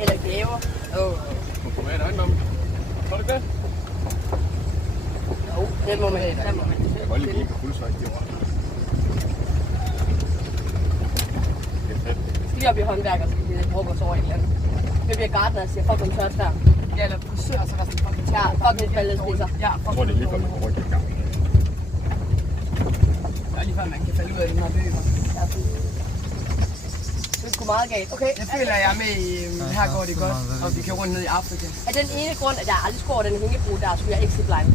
eller gaver. Du får med en ejendom. Tror du ikke det? Jo, det må man. Det må man. Jeg var lige blive på fuldsvejs i år. Det er fedt. Vi skal lige op i håndværker, så vi kan bruge os over et eller andet. Det bliver gartner, og siger, fuck en tør træer. Ja, eller frisør, så er der sådan fucking Ja, fuck en faldet spiser. Ja, Jeg tror, det er lige før man går rundt i gang. Det er lige før, man kan falde ud af den her by. Ja, det er sgu meget galt. Okay, Jeg føler, at jeg er med i Her går det godt, og vi kan rundt ned i Afrika. af den ene grund, at jeg aldrig skulle over den hængebro, der skulle jeg exit line.